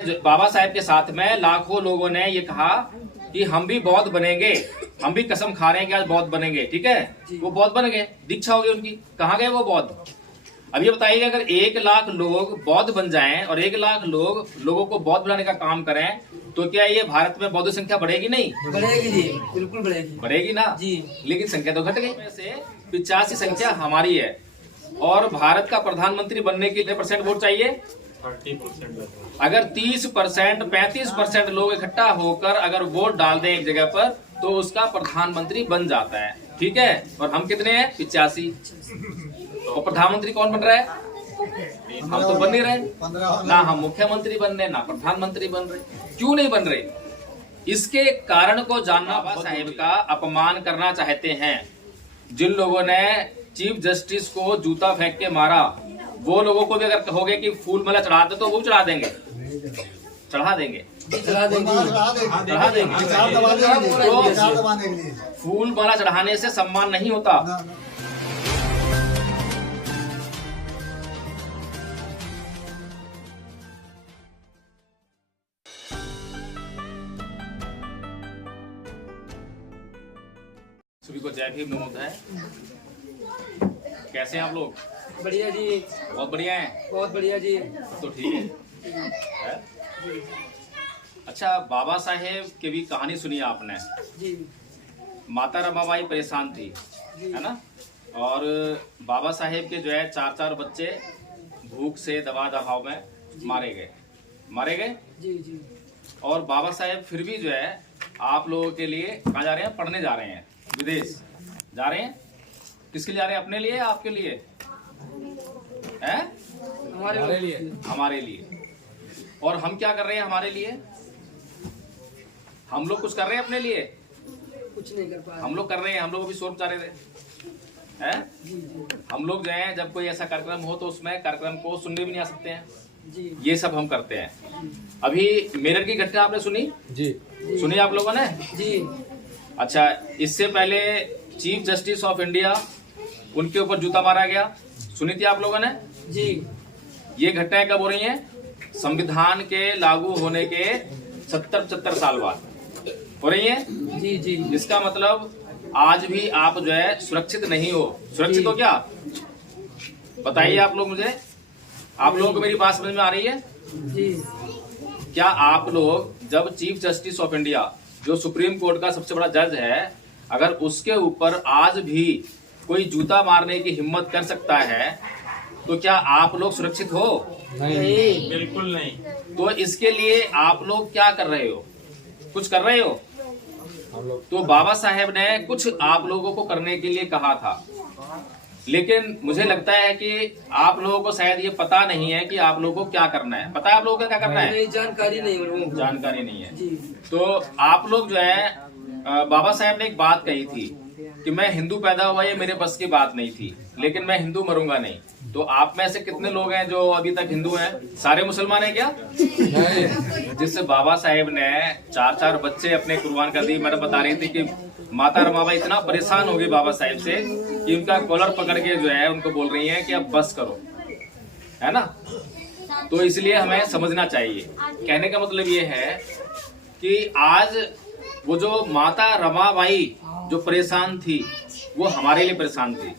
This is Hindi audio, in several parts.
बाबा साहेब के साथ में लाखों लोगों ने ये कहा कि हम भी बौद्ध बनेंगे, हम भी कसम खा रहे हैं कि आज बौद्ध बनेंगे। ठीक है, वो बौद्ध बन गए, दीक्षा हो गई उनकी। कहाँ गए वो बौद्ध? अब ये बताइए, अगर 1 लाख लोग बौद्ध बन जाएं और 1 लाख लोगों को बौद्ध बनाने का काम करें, तो क्या ये भारत में बौद्ध संख्या बढ़ेगी? नहीं बढ़ेगी जी, बिल्कुल बढ़ेगी। बढ़ेगी ना जी। लेकिन संख्या तो घट गई। वैसे 85 संख्या हमारी है और भारत का प्रधानमंत्री बनने के लिए % वोट चाहिए 30%। अगर 30%, 35% लोग इकट्ठा होकर अगर वोट डाल दें एक जगह पर, तो उसका प्रधानमंत्री बन जाता है। ठीक है, और हम कितने हैं? 85। और प्रधानमंत्री कौन बन रहा है? हम तो बन नहीं रहे ना, हम मुख्यमंत्री बन रहे ना प्रधानमंत्री बन रहे। क्यों नहीं बन रहे? इसके कारण को जानना। बाबा साहेब का अपमान करना चाहते हैं जिन लोगों ने चीफ जस्टिस को जूता फेंक के मारा, वो लोगों को भी अगर कहोगे कि फूल माला चढ़ा दे तो वो चढ़ा देंगे, चढ़ा देंगे, चढ़ा देंगे। तो फूल माला चढ़ाने से सम्मान नहीं होता। सभी को जय भीम, नमो बुद्धाय। कैसे हैं आप लोग? बढ़िया जी, बहुत बढ़िया हैं। बहुत बढ़िया जी। तो ठीक है। अच्छा, बाबा साहेब की भी कहानी सुनी आपने जी। माता रमाबाई परेशान थी, है ना? और बाबा साहेब के जो है 4 बच्चे भूख से दबा दबाव में मारे गए जी जी। और बाबा साहेब फिर भी जो है आप लोगों के लिए कहाँ जा रहे हैं? पढ़ने जा रहे हैं, विदेश जा रहे हैं। किसके लिए जा रहे हैं? अपने लिए, आपके लिए हैं? हमारे लिए। और हम क्या कर रहे हैं हमारे लिए? हम लोग कुछ कर रहे हैं अपने लिए? कुछ नहीं कर पा रहे। हम लोग कर रहे हैं, हम लोग अभी शोर मचा रहे थे, हैं? हम लोग जो है जब कोई ऐसा कार्यक्रम हो तो उसमें कार्यक्रम को सुनने भी नहीं आ सकते हैं जी। ये सब हम करते हैं। अभी मेरठ की घटना आपने सुनी? जी। सुनी आप लोगों ने? जी। अच्छा, इससे पहले चीफ जस्टिस ऑफ इंडिया, उनके ऊपर जूता मारा गया, सुनी थी आप लोगों ने? जी। ये घटनाएं कब हो रही हैं? संविधान के लागू होने के 70-75 साल बाद हो रही हैं। जी जी। इसका मतलब आज भी आप जो है सुरक्षित नहीं हो। सुरक्षित हो क्या? बताइए आप लोग मुझे। आप लोगों को मेरी बात समझ में आ रही है? जी। क्या आप लोग जब चीफ जस्टिस ऑफ इंडिया, जो सुप्रीम कोर्ट का सबसे बड़ा जज है, अगर उसके ऊपर आज भी कोई जूता मारने की हिम्मत कर सकता है, तो क्या आप लोग सुरक्षित हो? नहीं, बिल्कुल नहीं। तो इसके लिए आप लोग क्या कर रहे हो? कुछ कर रहे हो? हम लोग तो बाबा साहेब ने कुछ आप लोगों को करने के लिए कहा था, लेकिन मुझे लगता है कि आप लोगों को शायद ये पता नहीं है कि आप लोगों को क्या करना है। पता है आप लोगों को क्या करना है? नहीं, जानकारी नहीं है। जानकारी नहीं है। जी। तो आप लोग जो है बाबा साहेब ने एक बात कही थी कि मैं हिंदू पैदा हुआ, ये मेरे बस की बात नहीं थी, लेकिन मैं हिंदू मरूंगा नहीं। तो आप में से कितने लोग हैं जो अभी तक हिंदू हैं? सारे मुसलमान हैं क्या? जिससे बाबा साहेब ने 4 बच्चे अपने कुर्बान कर दिए। मैडम बता रही थी कि माता रमाबाई इतना परेशान हो गई बाबा साहेब से कि उनका कॉलर पकड़ के जो है उनको बोल रही हैं कि अब बस करो, है ना? तो इसलिए हमें समझना चाहिए। कहने का मतलब ये है कि आज वो जो माता रमाबाई जो परेशान थी, वो हमारे लिए परेशान थी।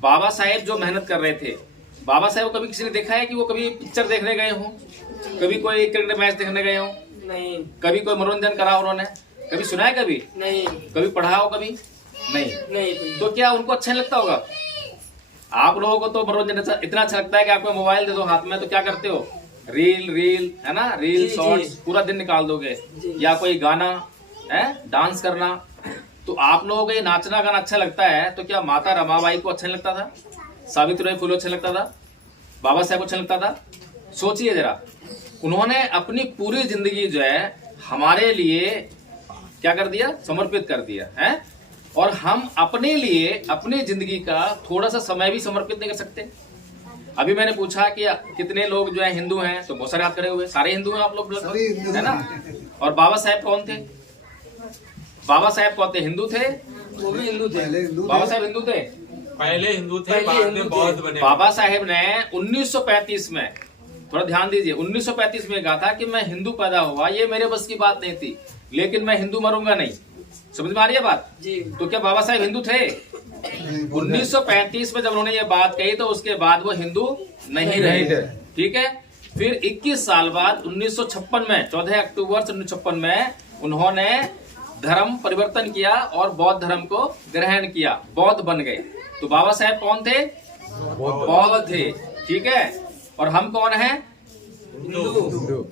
बाबा साहेब जो मेहनत कर रहे थे, बाबा साहेब को कभी किसी ने देखा है कि वो कभी पिक्चर देखने गए हों, कभी कोई क्रिकेट मैच देखने गए हों, नहीं। कभी कोई मनोरंजन करा उन्होंने? कभी सुना है? कभी नहीं। कभी पढ़ा हो? कभी नहीं। नहीं। तो क्या उनको अच्छा नहीं लगता होगा? आप लोगों को तो मनोरंजन इतना अच्छा लगता है कि आपको मोबाइल दे दो हाथ में तो क्या करते हो? रील, है ना? रील, शॉर्ट्स पूरा दिन निकाल दोगे, या कोई गाना है, डांस करना। तो आप लोगों को ये नाचना गाना अच्छा लगता है, तो क्या माता रमाबाई को अच्छा नहीं लगता था? सावित्रीबाई फुले अच्छा लगता था? बाबा साहेब को अच्छा लगता था? सोचिए जरा, उन्होंने अपनी पूरी जिंदगी जो है हमारे लिए क्या कर दिया? समर्पित कर दिया है। और हम अपने लिए अपनी जिंदगी का थोड़ा सा समय भी समर्पित नहीं कर सकते? अभी मैंने पूछा कि कितने लोग जो है हिंदू हैं, तो बहुत सारे हाथ खड़े हुए। सारे हिंदू हैं आप लोग, है ना? और बाबा साहेब कौन थे? बाबा साहेब कौन थे? हिंदू थे? वो भी हिंदू थे। बाबा साहेब हिंदू थे? पहले हिंदू थे, बाद में बौद्ध बने। बाबा साहेब ने 1935 में थोड़ा ध्यान दीजिए, 1935 में कहा था कि मैं हिंदू पैदा हुआ, ये मेरे बस की बात नहीं थी, लेकिन मैं हिंदू मरूंगा नहीं। समझ में आ रही है बात? जी। तो क्या बाबा साहेब हिंदू थे? 1935 में जब उन्होंने ये बात कही तो उसके बाद वो हिंदू नहीं रहे। ठीक है। फिर 21 साल बाद 1956 में 14 अक्टूबर 1956 में उन्होंने धर्म परिवर्तन किया और बौद्ध धर्म को ग्रहण किया, बौद्ध बन गए। तो बाबा साहेब कौन थे? बौद्ध थे। ठीक है। और हम कौन हैं? हिंदू।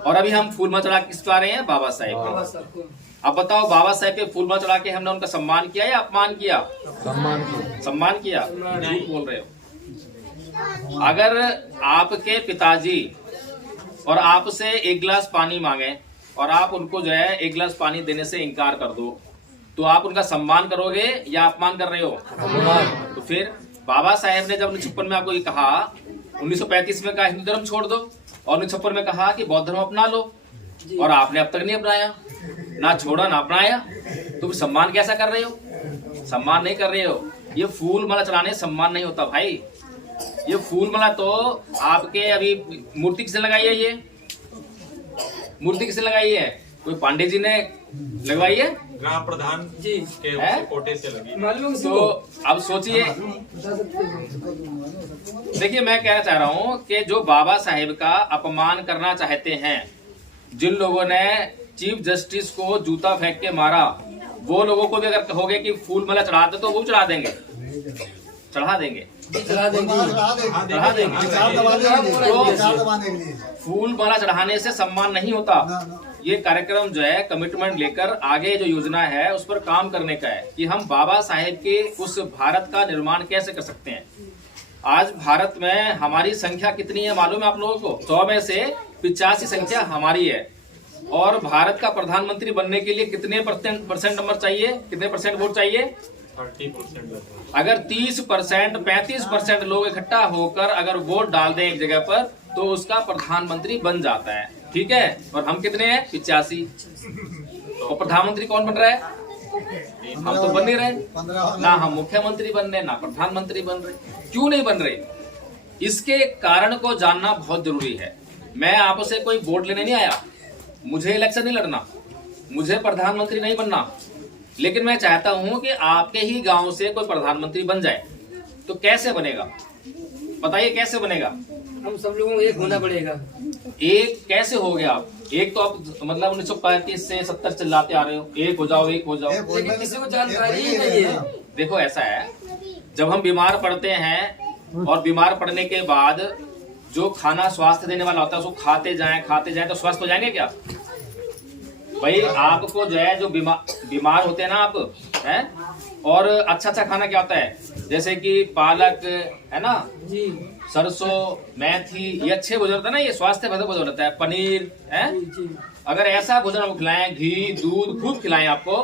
और अभी हम फूल माला चढ़ा किस आ रहे हैं? बाबा साहेब बाबा को। साहब को। अब बताओ, बाबा साहेब के फूल माला चढ़ा के हमने उनका सम्मान किया या अपमान किया? सम्मान की। सम्मान किया। सम्मान। झूठ बोल रहे हो। अगर आपके पिताजी और आपसे एक गिलास पानी मांगे और आप उनको जो है एक गिलास पानी देने से इनकार कर दो, तो आप उनका सम्मान करोगे या अपमान कर रहे हो? तो फिर बाबा साहेब ने जब 1956 में आपको ये कहा, 1935 में कहा हिंदू धर्म छोड़ दो और 1956 में कहा कि बौद्ध धर्म अपना लो, और आपने अब तक नहीं अपनाया, ना छोड़ा ना अपनाया, तो फिर सम्मान कैसा कर रहे हो? सम्मान नहीं कर रहे हो। ये फूल माला चढ़ाने सम्मान नहीं होता भाई। ये फूल माला तो आपके अभी मूर्ति किसने लगाई है? ये मूर्ति किसने लगाई है? कोई पांडे जी ने लगवाई है? ग्राम प्रधान जी। के है? कोटे से लगी। मालूम है तो अब सोचिए, देखिए मैं कहना चाह रहा हूं कि जो बाबा साहेब का अपमान करना चाहते हैं, जिन लोगों ने चीफ जस्टिस को जूता फेंक के मारा, वो लोगों को भी अगर कहोगे कि फूल माला चढ़ा दो तो वो चढ़ा देंगे, चढ़ा देंगे, चला देंगे। चढ़ा देंगे। तो फूल माला चढ़ाने से सम्मान नहीं होता। ये कार्यक्रम जो है कमिटमेंट लेकर आगे जो योजना है उस पर काम करने का है कि हम बाबा साहेब के उस भारत का निर्माण कैसे कर सकते हैं। आज भारत में हमारी संख्या कितनी है मालूम है आप लोगों को? 100 में से 85 संख्या हमारी है। और भारत का प्रधानमंत्री बनने के लिए कितने परसेंट नंबर चाहिए, कितने परसेंट वोट चाहिए? 30%। अगर 30%, 35% लोग इकट्ठा होकर अगर वोट डाल दें एक जगह पर, तो उसका प्रधानमंत्री बन जाता है। ठीक है। और हम कितने हैं? 85। और प्रधानमंत्री कौन बन रहा है? हम तो बन नहीं रहे ना, हम मुख्यमंत्री बन रहे ना प्रधानमंत्री बन रहे। क्यों नहीं बन रहे? इसके कारण को जानना बहुत जरूरी है। मैं आपसे कोई वोट लेने नहीं आया, मुझे इलेक्शन नहीं लड़ना, मुझे प्रधानमंत्री नहीं बनना, लेकिन मैं चाहता हूं कि आपके ही गांव से कोई प्रधानमंत्री बन जाए। तो कैसे बनेगा बताइए? कैसे बनेगा? हम सब लोगों को एक होना पड़ेगा। एक कैसे हो गया आप? एक तो आप मतलब 1935 से 70 चिल्लाते आ रहे हो, एक हो जाओ, एक हो जाओ। लेकिन किसी को जानकारी ही नहीं है। देखो ऐसा है, जब हम बीमार पड़ते हैं और बीमार पड़ने के बाद जो खाना स्वास्थ्य देने वाला होता है उसको खाते जाएं तो स्वस्थ हो जाएंगे क्या? भाई आपको जो है, जो बीमार होते हैं ना आप हैं, और अच्छा खाना क्या होता है? जैसे कि पालक है ना जी। सरसों, मेथी, ये अच्छे भोजन होता है ना, ये स्वास्थ्य वर्धक भोजन होता है। पनीर है, जी। अगर ऐसा भोजन हम खिलाएं, घी दूध खूब खिलाएं आपको,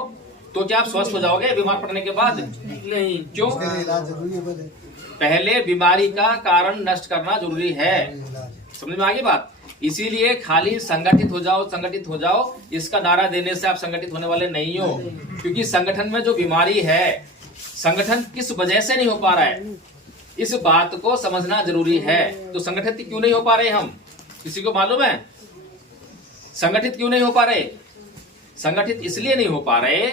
तो क्या आप स्वस्थ हो जाओगे बीमार पड़ने के बाद? नहीं। क्यों? पहले बीमारी का कारण नष्ट करना जरूरी है। समझ में आ गई बात? इसीलिए खाली संगठित हो जाओ इसका नारा देने से आप संगठित होने वाले नहीं हो, क्योंकि संगठन में जो बीमारी है, संगठन किस वजह से नहीं हो पा रहा है, इस बात को समझना जरूरी है। तो संगठित क्यों नहीं हो पा रहे हम? किसी को मालूम है संगठित क्यों नहीं हो पा रहे? संगठित इसलिए नहीं हो पा रहे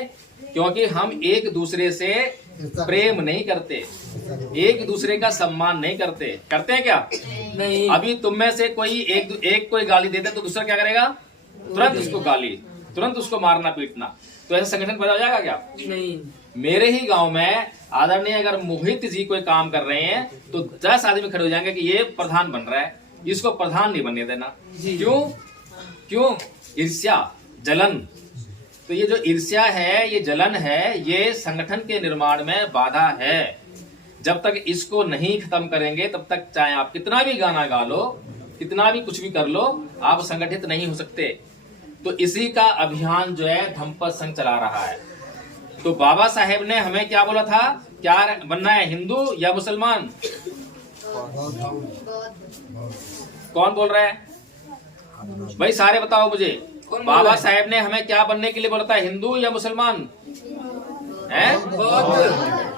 क्योंकि हम एक दूसरे से प्रेम नहीं करते, एक दूसरे का सम्मान नहीं करते। करते हैं क्या? नहीं। अभी तुम में से कोई एक कोई गाली देता है तो दूसरा क्या करेगा? तुरंत उसको गाली, तुरंत उसको मारना पीटना। तो ऐसा संगठन पैदा हो जाएगा क्या? नहीं। मेरे ही गांव में आदरणीय अगर मोहित जी कोई काम कर रहे हैं तो 10 आदमी खड़े हो जाएंगे कि ये प्रधान बन रहा है, इसको प्रधान नहीं बनने देना। क्यों? ईर्ष्या, जलन। तो ये जो ईर्ष्या है, ये जलन है, ये संगठन के निर्माण में बाधा है। जब तक इसको नहीं खत्म करेंगे तब तक चाहे आप कितना भी गाना गा लो, कितना भी कुछ भी कर लो, आप संगठित नहीं हो सकते। तो इसी का अभियान जो है धम्पद संघ चला रहा है। तो बाबा साहेब ने हमें क्या बोला था? क्या बनना है, हिंदू या मुसलमान? कौन बोल रहा है भाई? सारे बताओ मुझे। बाबा साहेब ने हमें क्या बनने के लिए बोला था, हिंदू या मुसलमान? हैं?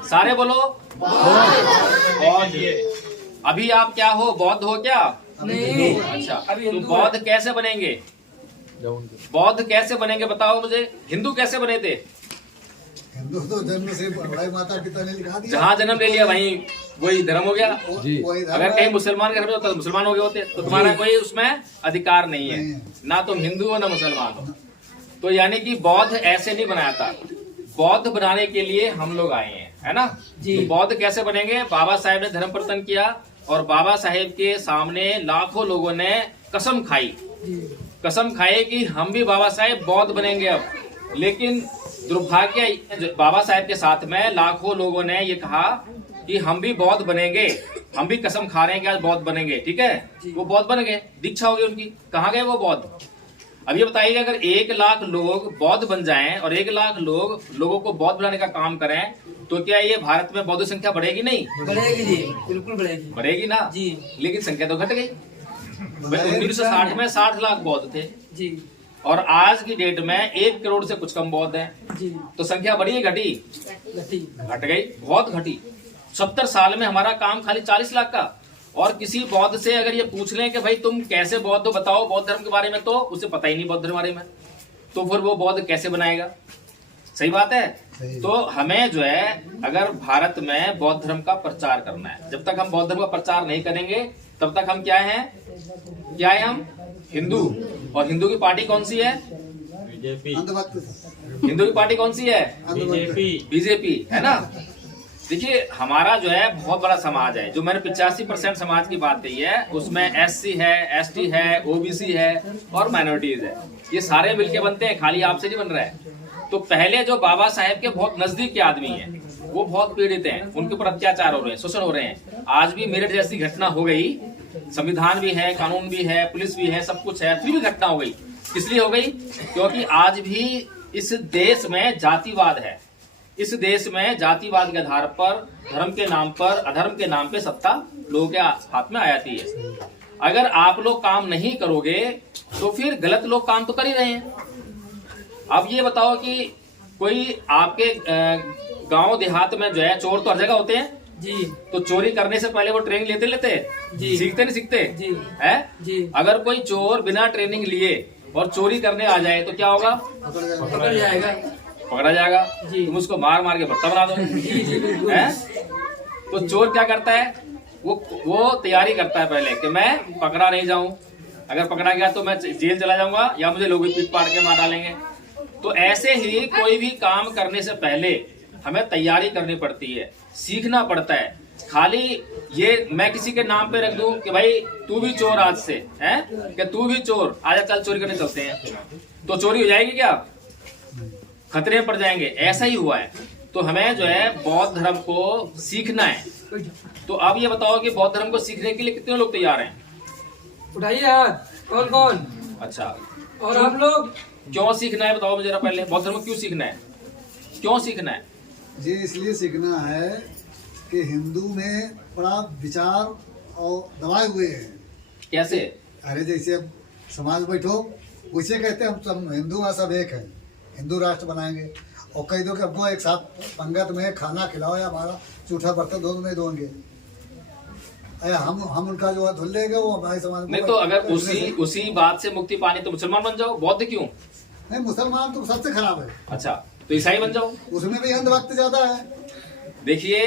सारे बोलो। बौद्ध। अभी आप क्या हो? बौद्ध हो क्या? नहीं अच्छा, अभी तो हिंदू बौद्ध कैसे बनेंगे? बौद्ध कैसे बनेंगे बताओ मुझे। हिंदू कैसे बने थे? हिंदू तो जन्म से बड़े माता पिता ने लिखा दिया। जहाँ जन्म ले लिया वहीं वही धर्म हो गया। वही धर्म अगर है। कहीं मुसलमान के घर में होता तो मुसलमान हो गए होते, तो तुम्हारा कोई उसमें अधिकार नहीं है, नहीं। ना तुम हिंदू हो ना मुसलमान हो। तो यानी कि बौद्ध ऐसे नहीं बनाया था, बौद्ध बनाने के लिए हम लोग आए हैं, है ना। जी। तो बौद्ध कैसे बनेंगे? बाबा साहेब ने धर्म परिवर्तन किया और बाबा साहेब के सामने लाखों लोगों ने कसम खाई, कसम खाए कि हम भी बाबा साहेब बौद्ध बनेंगे अब। लेकिन दुर्भाग्य, बाबा साहेब के साथ में लाखों लोगों ने ये कहा कि हम भी बौद्ध बनेंगे, हम भी कसम खा रहे हैं कि आज बौद्ध बनेंगे, ठीक है। वो बौद्ध बन गए, दीक्षा हो गई उनकी। कहाँ गए वो बौद्ध? अब ये बताइए, अगर 1 लाख लोग बौद्ध बन जाएं और 1 लाख लोगों को बौद्ध बनाने का काम करें, तो क्या ये भारत में बौद्ध संख्या बढ़ेगी? नहीं बढ़ेगी जी, बिल्कुल बढ़ेगी। बढ़ेगी ना जी। लेकिन संख्या तो घट गई। 1960 में 60 लाख बौद्ध थे जी और आज की डेट में 1 करोड़ से कुछ कम बौद्ध हैं। जी तो संख्या बढ़ी है घटी? गति घट गई, बहुत घटी। 70 साल में हमारा काम खाली 40 लाख का। और किसी बौद्ध से अगर ये पूछ लें कि भाई तुम कैसे बौद्ध हो, बताओ बौद्ध धर्म के बारे में, तो उसे पता ही नहीं बौद्ध धर्म के बारे में, तो फिर वो बौद्ध कैसे बनाएगा? सही बात है। सही। तो हमें जो है, अगर भारत में बौद्ध धर्म का प्रचार करना है, जब तक हम बौद्ध धर्म का प्रचार नहीं करेंगे तब तक हम क्या है हम हिंदू। और हिंदू की पार्टी कौन सी है? बीजेपी, अंधभक्त हिंदू की पार्टी कौन सी है? बीजेपी, बीजेपी, है ना। देखिए, हमारा जो है बहुत बड़ा समाज है। जो मैंने 85% समाज की बात कही है, उसमें SC है, ST है, OBC है और माइनॉरिटीज है। ये सारे मिलके बनते हैं, खाली आपसे नहीं बन रहा है। तो पहले जो बाबा साहेब के बहुत नजदीक के आदमी हैं, वो बहुत पीड़ित हैं, उनके ऊपर अत्याचार हो रहे हैं, शोषण हो रहे हैं। आज भी मेरठ जैसी घटना हो गई, संविधान भी है, कानून भी है, पुलिस भी है, सब कुछ है, फिर भी घटना हो गई। इसलिए हो गई क्योंकि आज भी इस देश में जातिवाद है। इस देश में जातिवाद के आधार पर, धर्म के नाम पर, अधर्म के नाम पे सत्ता लोगों के हाथ में आ जाती है। अगर आप लोग काम नहीं करोगे तो फिर गलत लोग काम तो कर ही रहे हैं। अब ये बताओ कि कोई आपके गांव देहात में जो है, चोर तो हर जगह होते हैं जी तो चोरी करने से पहले वो ट्रेनिंग लेते जी। सीखते नहीं सीखते जी। है जी। अगर कोई चोर बिना ट्रेनिंग लिए और चोरी करने आ जाए तो क्या होगा? पकड़ जाएगा पकड़ा जाएगा। जी। तुम उसको मार मार के भट्टा बना दो, जी जी बिल्कुल है। तो चोर क्या करता है? वो तैयारी करता है पहले कि मैं पकड़ा नहीं जाऊं, अगर पकड़ा गया तो मैं जेल चला जाऊंगा या मुझे लोग पीट पाट के मार डालेंगे। तो ऐसे ही कोई भी काम करने से पहले हमें तैयारी करनी पड़ती है, सीखना पड़ता है। खाली ये मैं किसी के नाम पे रख दूं कि भाई तू भी चोर आज से, है कि तू भी चोर, आजा चल चोरी करने चलते हैं, तो चोरी हो जाएगी क्या? खतरे में पड़ जाएंगे। ऐसा ही हुआ है। तो हमें जो है बौद्ध धर्म को सीखना है। तो अब ये बताओ कि बौद्ध धर्म को सीखने के लिए कितने लोग तैयार हैं? उठाइए हाथ, कौन कौन? अच्छा, और आप लोग? क्यों सीखना है बताओ मुझे जरा पहले। बौद्ध धर्म को क्यों सीखना है? क्यों सीखना है? ये इसलिए सीखना है कि हिंदू में बड़ा विचार और दबाए हुए हैं। कैसे? अरे जैसे अब समाज बैठो, वैसे कहते हैं हम सब हिंदू हैं, सब एक है, हिंदू राष्ट्र बनाएंगे। और कह दो कि हमको एक साथ पंगत में खाना खिलाओ या हमारा जूठा बर्तन दोनों में धोएंगे। अरे हम उनका जो है धुल लेंगे, वो हमारे समाज नहीं तो अगर उसी बात से मुक्ति पानी तो मुसलमान बन जाओ, बौद्ध क्यों? नहीं, मुसलमान तो सबसे खराब है, अच्छा, तो ईसाई बन जाओ। उसमें भी अंधभक्त ज्यादा है। देखिए,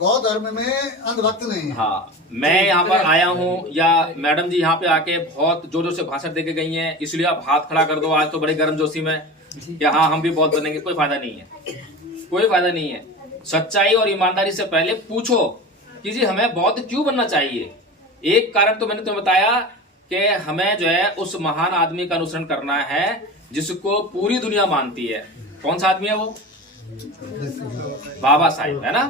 गौ धर्म में अंधभक्त नहीं है। हाँ, मैं यहाँ पर आया हूँ या मैडम जी यहाँ पे आके बहुत जोर जोर से भाषण दे के गई हैं, इसलिए आप हाथ खड़ा कर दो आज तो बड़े गर्मजोशी में कि हाँ हम भी बौद्ध बनेंगे। कोई फायदा नहीं है, कोई फायदा नहीं है। सच्चाई और ईमानदारी से पहले पूछो कि जी हमें बौद्ध क्यों बनना चाहिए। एक कारण तो मैंने तुम्हें बताया कि हमें जो है उस महान आदमी का अनुसरण करना है जिसको पूरी दुनिया मानती है। कौन सा आदमी है वो? बाबा साहेब, है ना।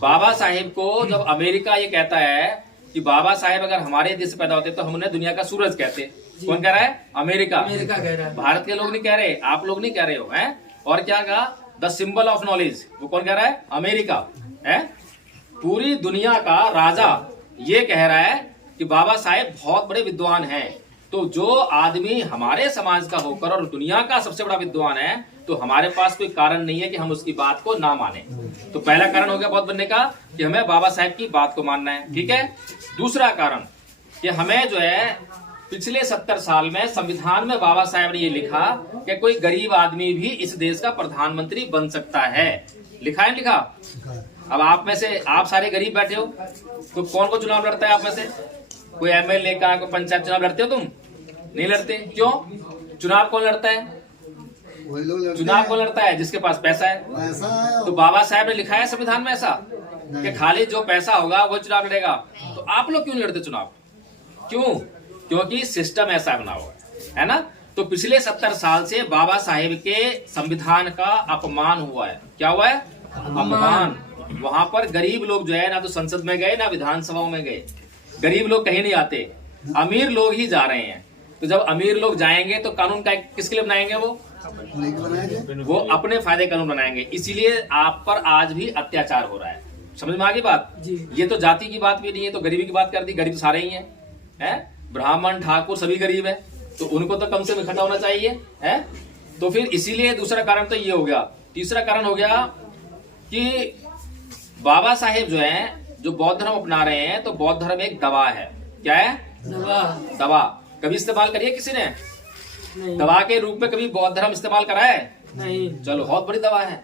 बाबा साहेब को जब अमेरिका ये कहता है कि बाबा साहेब अगर हमारे देश से पैदा होते तो हम उन्हें दुनिया का सूरज कहते। कौन कह रहा है? अमेरिका। अमेरिका कह रहा है। भारत के लोग नहीं कह रहे, आप लोग नहीं कह रहे हो, हैं? और क्या कहा? द सिंबल ऑफ नॉलेज, वो कौन कह रहा है? अमेरिका, है। पूरी दुनिया का राजा ये कह रहा है कि बाबा साहेब बहुत बड़े विद्वान हैं। तो जो आदमी हमारे समाज का होकर और दुनिया का सबसे बड़ा विद्वान है, तो हमारे पास कोई कारण नहीं है कि हम उसकी बात को ना माने। तो पहला कारण हो गया बौद्ध बनने का कि हमें बाबा साहेब की बात को मानना है, ठीक है। दूसरा कारण कि हमें जो है पिछले 70 साल में संविधान में बाबा साहेब ने ये लिखा कि कोई गरीब आदमी भी इस देश का प्रधानमंत्री बन सकता है। लिखा है लिखा। अब आप में से आप सारे गरीब बैठे हो, तो कौन को चुनाव लड़ता है आप में से? कोई एमएलए का, कोई पंचायत चुनाव लड़ते हो तुम? नहीं लड़ते। क्यों? चुनाव कौन लड़ता है? वही लोग लड़ते चुनाव हैं। कौन लड़ता है? जिसके पास पैसा है। पैसा है तो बाबा साहब ने लिखा है संविधान में ऐसा कि खाली जो पैसा होगा वो चुनाव लड़ेगा। तो आप लोग क्यों लड़ते चुनाव? क्यों? क्योंकि सिस्टम ऐसा बना हुआ है ना। तो पिछले 70 साल से बाबा साहेब के संविधान का अपमान हुआ है। क्या हुआ है? अपमान। वहां पर गरीब लोग जो है ना तो संसद में गए ना विधानसभाओं में गए। गरीब लोग कहीं नहीं आते, अमीर लोग ही जा रहे हैं। तो जब अमीर लोग जाएंगे तो कानून का किसके लिए बनाएंगे? वो अपने फायदे कानून बनाएंगे। इसीलिए आप पर आज भी अत्याचार हो रहा है। समझ में आ गई बात? ये तो जाति की बात भी नहीं है, तो गरीबी की बात कर दी। गरीब सारे ही हैं, ब्राह्मण ठाकुर सभी गरीब है, तो उनको तो कम से कम इकट्ठा होना चाहिए है। तो फिर इसीलिए दूसरा कारण तो ये हो गया। तीसरा कारण हो गया कि बाबा साहेब जो है जो बौद्ध धर्म अपना रहे हैं, तो बौद्ध धर्म एक दवा है। क्या है? दवा। कभी इस्तेमाल करिए किसी ने? नहीं। दवा के रूप में कभी बौद्ध धर्म इस्तेमाल करा है? नहीं। चलो, बहुत बड़ी दवा है।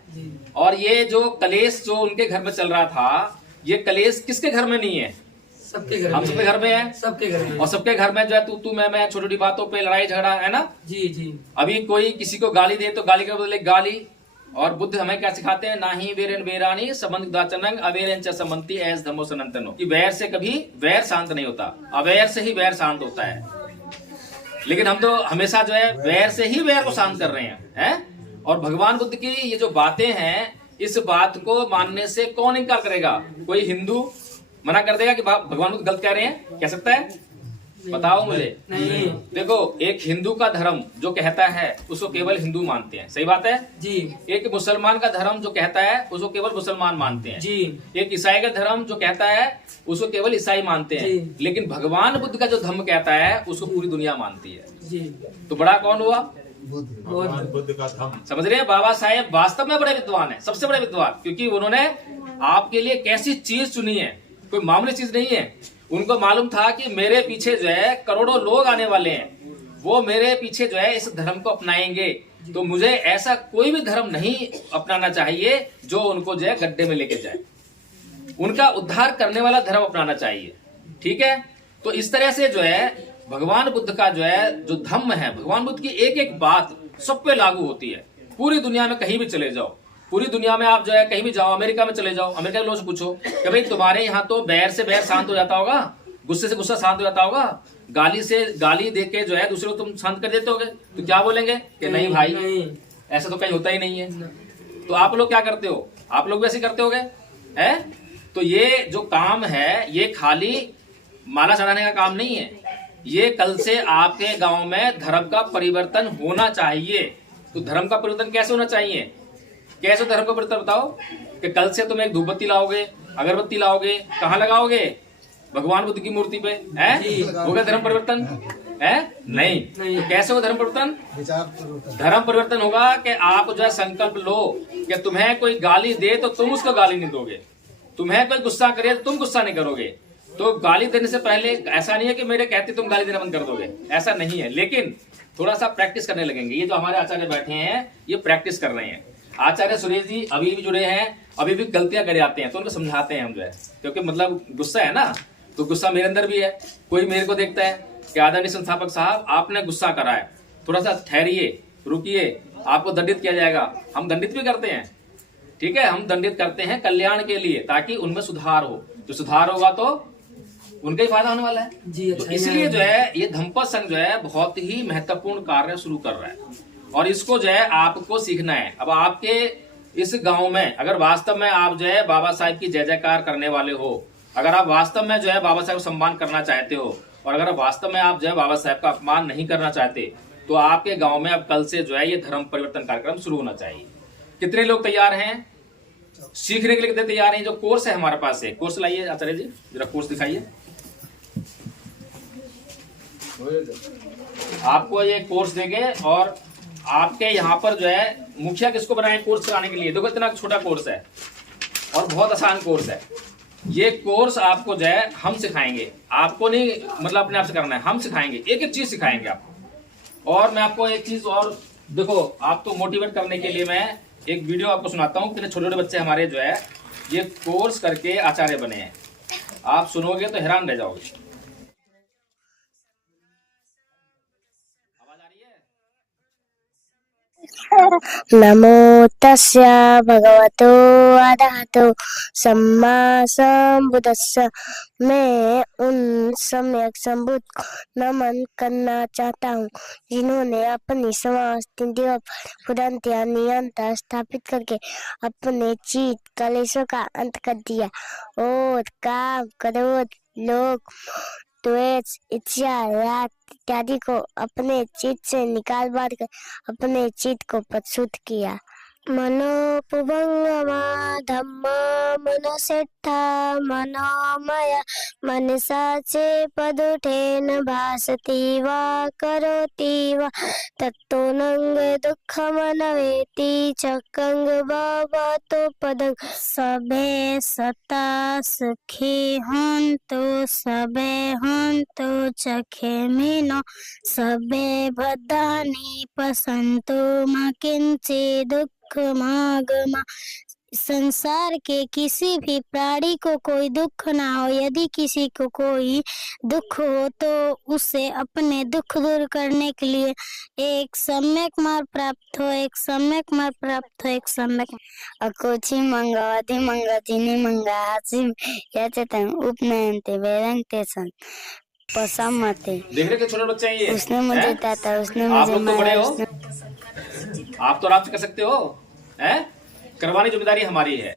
और ये जो कलेश जो उनके घर में चल रहा था, ये कलेश किसके घर में नहीं है? सबके घर हम सबके घर में है। सबके घर में। और सबके घर में जो है तू मैं छोटी छोटी बातों पे लड़ाई झगड़ा है ना। जी जी। अभी कोई किसी को गाली दे तो गाली के बदले गाली। और बुद्ध हमें क्या सिखाते हैं? ना ही वेरन वेरानी संबंध दाचनंग अवेरन च संबंधी ऐस धर्मो सनातनो। कि वैर से कभी वैर शांत नहीं होता, अवैर से ही वैर शांत होता है। लेकिन हम तो हमेशा जो है वैर से ही वैर को शांत कर रहे हैं। और भगवान बुद्ध की ये जो बातें हैं, इस बात को मानने से कौन इनकार करेगा? कोई हिंदू मना कर देगा कि भगवान बुद्ध गलत कह रहे हैं? कह सकता है? बताओ मुझे। नहीं। देखो, एक हिंदू का धर्म जो कहता है उसको केवल हिंदू मानते हैं। सही बात है जी। एक मुसलमान का धर्म जो कहता है उसको केवल मुसलमान मानते हैं जी। एक ईसाई का धर्म जो कहता है उसको केवल ईसाई मानते हैं। जी। लेकिन भगवान बुद्ध का जो धर्म कहता है उसको पूरी दुनिया मानती है। जी। तो बड़ा कौन हुआ? भगवान बुद्ध का धम्म। समझ रहे हैं? बाबा साहेब वास्तव में बड़े विद्वान है, सबसे बड़े विद्वान, क्योंकि उन्होंने आपके लिए कैसी चीज चुनी है, कोई मामूली चीज नहीं है। उनको मालूम था कि मेरे पीछे जो है करोड़ों लोग आने वाले हैं, वो मेरे पीछे जो है इस धर्म को अपनाएंगे। तो मुझे ऐसा कोई भी धर्म नहीं अपनाना चाहिए जो उनको जो है गड्ढे में लेके जाए। उनका उद्धार करने वाला धर्म अपनाना चाहिए। ठीक है? तो इस तरह से जो है भगवान बुद्ध का जो है जो धम्म है, भगवान बुद्ध की एक एक बात सब पे लागू होती है। पूरी दुनिया में कहीं भी चले जाओ, पूरी दुनिया में आप जो है कहीं भी जाओ, अमेरिका में चले जाओ, अमेरिका के लोगों से पूछो कि भाई तुम्हारे यहाँ तो बैर से बैर शांत हो जाता होगा, गुस्से से गुस्सा शांत हो जाता होगा, गाली से गाली दे के जो है दूसरे को तुम शांत कर देते होगे, तो क्या बोलेंगे कि नहीं भाई, नहीं। ऐसा तो कहीं होता ही नहीं है। तो आप लोग क्या करते हो? आप लोग भी ऐसे करते होगे है? तो ये जो काम है ये खाली माला चढ़ाने का काम नहीं है। ये कल से आपके गांव में धर्म का परिवर्तन होना चाहिए। तो धर्म का परिवर्तन कैसे होना चाहिए? कैसे धर्म का परिवर्तन बताओ? कि कल से तुम एक धूपबत्ती लाओगे, अगरबत्ती लाओगे, कहाँ लगाओगे? भगवान बुद्ध की मूर्ति पे। है होगा धर्म परिवर्तन? है नहीं। तो कैसे हो धर्म परिवर्तन? विचार परिवर्तन। धर्म परिवर्तन होगा कि आप जो है संकल्प लो कि तुम्हें कोई गाली दे तो तुम उसको गाली नहीं दोगे, तुम्हें कोई गुस्सा करे तो तुम गुस्सा नहीं करोगे। तो गाली देने से पहले ऐसा नहीं है कि मेरे कहते तुम गाली देना बंद कर दोगे, ऐसा नहीं है। लेकिन थोड़ा सा प्रैक्टिस करने लगेंगे। ये जो हमारे आचार्य बैठे हैं ये प्रैक्टिस कर रहे हैं। आचार्य सुरेश जी अभी भी जुड़े हैं, अभी भी गलतियां करे आते हैं तो उनको समझाते हैं हम जो है, क्योंकि मतलब गुस्सा है ना, तो गुस्सा मेरे अंदर भी है। कोई मेरे को देखता है कि आदरणीय संस्थापक साहब आपने गुस्सा करा है, थोड़ा सा ठहरिए, रुकिए, आपको दंडित किया जाएगा। हम दंडित भी करते हैं, ठीक है, हम दंडित करते हैं कल्याण के लिए, ताकि उनमें सुधार हो। जो सुधार होगा तो उनका ही फायदा होने वाला है जी। तो इसलिए जो है ये धम्मपद संघ जो है बहुत ही महत्वपूर्ण कार्य शुरू कर रहा है और इसको जो है आपको सीखना है। अब आपके इस गांव में अगर वास्तव में आप जो है बाबा साहब की जय जयकार करने वाले हो, अगर आप वास्तव में जो है बाबा साहब को सम्मान करना चाहते हो, और अगर वास्तव में आप जो है बाबा साहब का अपमान नहीं करना चाहते, तो आपके गांव में अब कल से जो है ये धर्म परिवर्तन कार्यक्रम शुरू होना चाहिए। कितने लोग तैयार हैं सीखने के लिए? कितने तैयार हैं? जो कोर्स है हमारे पास है, कोर्स लाइए आचार्य जी, जरा कोर्स दिखाइए। आपको ये कोर्स देंगे और आपके यहाँ पर जो है मुखिया किसको बनाए कोर्स कराने के लिए? देखो इतना छोटा कोर्स है और बहुत आसान कोर्स है, ये कोर्स आपको जो है हम सिखाएंगे, आपको नहीं मतलब अपने आप से करना है, हम सिखाएंगे, एक एक चीज सिखाएंगे आपको। और मैं आपको एक चीज और, देखो आपको मोटिवेट करने के लिए मैं एक वीडियो आपको सुनाता हूँ। छोटे छोटे बच्चे हमारे जो है ये कोर्स करके आचार्य बने हैं, आप सुनोगे तो हैरान रह जाओगे। आवाज आ रही है? नमो तस्य भगवतो अरहतो सम्मा संबुद्धस्स। मैं उन सम्यक संबुद्ध को नमन करना चाहता हूँ जिन्होंने अपनी समस्त इंद्रियों पर तुरंत या निरंतर स्थापित करके अपने चित्त कलेशों का अंत कर दिया और काम, क्रोध, लोभ, द्वेष, इच्छा, राग इत्यादि को अपने चित्त से निकाल बाहर कर अपने चित्त को परिशुद्ध किया। मनोपुभंगमा धम्मा मनोसेट्ठा मनोमय मनसा चे पदुठेन भासति वा करोति वा तत्तो नंग दुःखमनवेति चक्कंग भवतो पदं। सबे सता सुखी हन्तु सबे हन्तु चखेमिनो सबे बद्धानि पसन्तु मा किंचित् दुःखमागमा। संसार के किसी भी प्राणी को कोई दुख ना हो, यदि किसी को कोई दुख हो तो उसे अपने दुख दूर करने के लिए एक सम्यक मार्ग प्राप्त हो, एक सम्यक मार्ग प्राप्त हो, एक सम्यक अकोची मंगवादी मंगतिनी मंगासी यचतं उपनयन्ते वेदन्ते सन पसमते। देख रहे थे छोटे बच्चे हैं ये? उसने मुझे हैं? दाता, उसने आप मुझे लोग तो बड़े मारा, हो, आप तो आराम से कर सकते हो, हैं? करवानी जिम्मेदारी हमारी है।